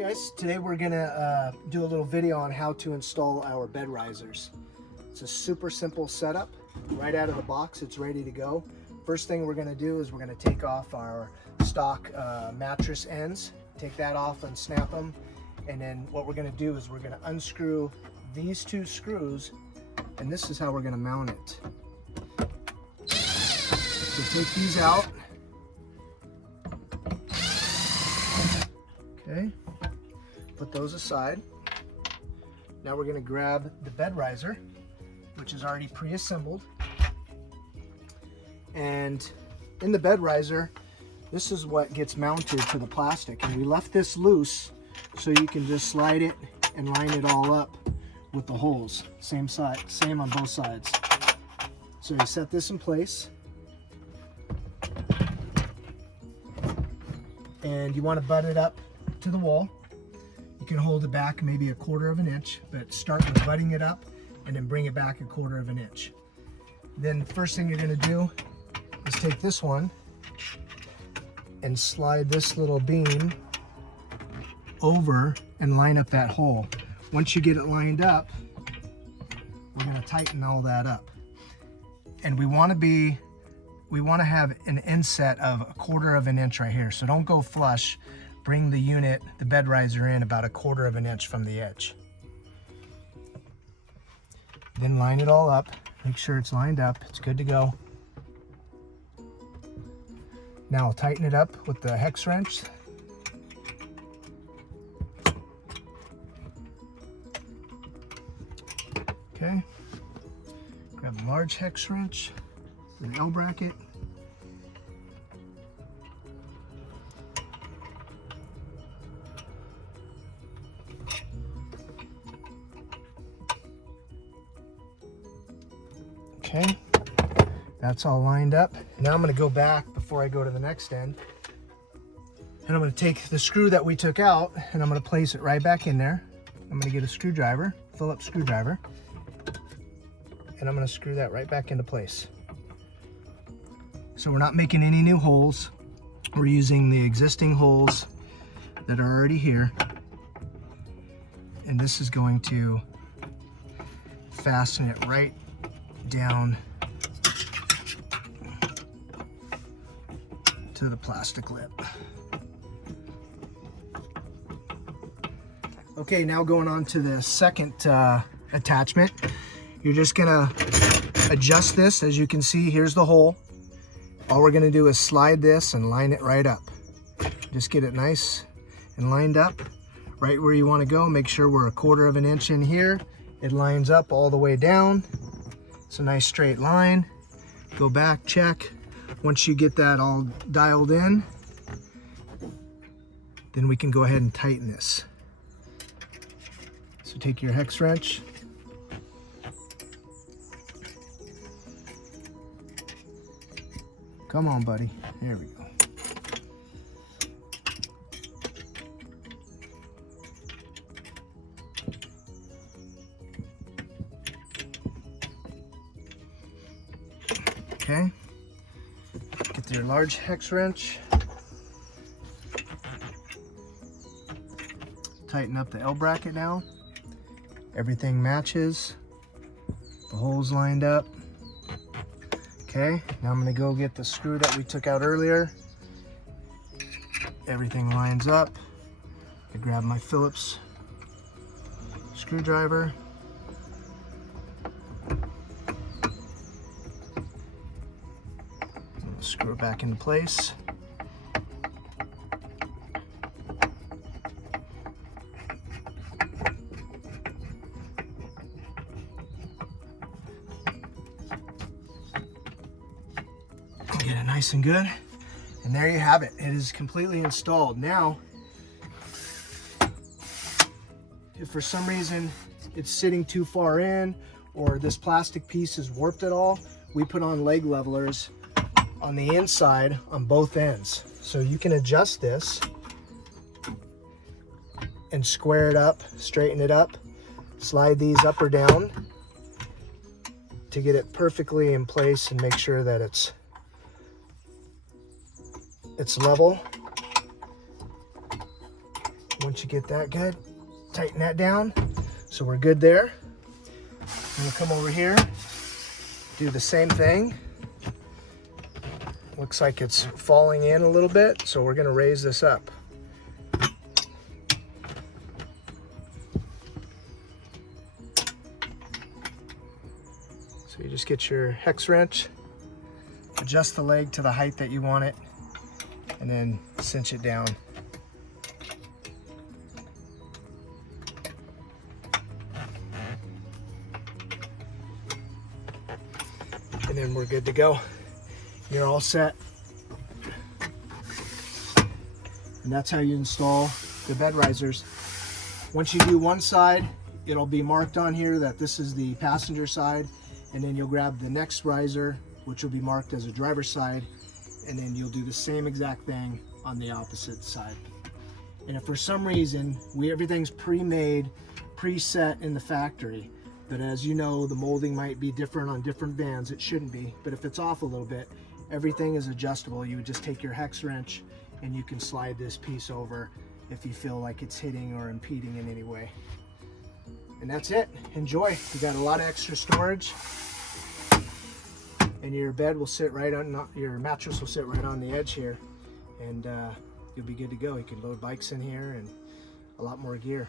Guys, today we're gonna do a little video on how to install our bed risers. It's a super simple setup. Right out of the box, it's ready to go. First thing we're gonna do is we're gonna take off our stock mattress ends, take that off and snap them. And then what we're gonna do is we're gonna unscrew these two screws, and this is how we're gonna mount it. So take these out. Okay. Put those aside. Now we're going to grab the bed riser, which is already pre-assembled. And in the bed riser, this is what gets mounted to the plastic. And we left this loose so you can just slide it and line it all up with the holes. Same side, same on both sides. So you set this in place. And you want to butt it up to the wall. You can hold it back maybe 1/4 of an inch, but start with butting it up and then bring it back 1/4 of an inch. Then first thing you're going to do is take this one and slide this little beam over and line up that hole. Once you get it lined up, we're going to tighten all that up. And we want to have an inset of 1/4 of an inch right here. So don't go flush. Bring the unit, the bed riser in about 1/4 of an inch from the edge. Then line it all up. Make sure it's lined up. It's good to go. Now I'll tighten it up with the hex wrench. Okay. Grab a large hex wrench, the L bracket. Okay, that's all lined up. Now I'm going to go back before I go to the next end. And I'm going to take the screw that we took out and I'm going to place it right back in there. I'm going to get a screwdriver, Phillips screwdriver, and I'm going to screw that right back into place. So we're not making any new holes. We're using the existing holes that are already here. And this is going to fasten it right down to the plastic lip. Okay, now going on to the second attachment. You're just gonna adjust this. As you can see, here's the hole. All we're gonna do is slide this and line it right up. Just get it nice and lined up right where you want to go. Make sure we're 1/4 of an inch in here. It lines up all the way down. It's a nice straight line. Go back, check. Once you get that all dialed in, then we can go ahead and tighten this. So take your hex wrench. Come on, buddy. There we go. Okay, get your large hex wrench, tighten up the L bracket now. Everything matches, the holes lined up. Okay, now I'm going to go get the screw that we took out earlier. Everything lines up. I grab my Phillips screwdriver. Screw it back into place. Get it nice and good. And there you have it. It is completely installed. Now, if for some reason it's sitting too far in or this plastic piece is warped at all, we put on leg levelers on the inside on both ends. So you can adjust this and square it up, straighten it up, slide these up or down to get it perfectly in place and make sure that it's level. Once once you get that good, tighten that down. So we're good there. And we'll come over here, do the same thing. Looks like it's falling in a little bit, so we're gonna raise this up. So you just get your hex wrench, adjust the leg to the height that you want it, and then cinch it down. And then we're good to go. You're all set. And that's how you install the bed risers. Once you do one side, it'll be marked on here that this is the passenger side, and then you'll grab the next riser, which will be marked as a driver's side, and then you'll do the same exact thing on the opposite side. And if for some reason everything's pre-made, preset in the factory, but as you know, the molding might be different on different vans. It shouldn't be, but if it's off a little bit, everything is adjustable. You would just take your hex wrench and you can slide this piece over if you feel like it's hitting or impeding in any way. And that's it. Enjoy. You got a lot of extra storage, and your bed will sit right on, your mattress will sit right on the edge here, and you'll be good to go. You can load bikes in here and a lot more gear.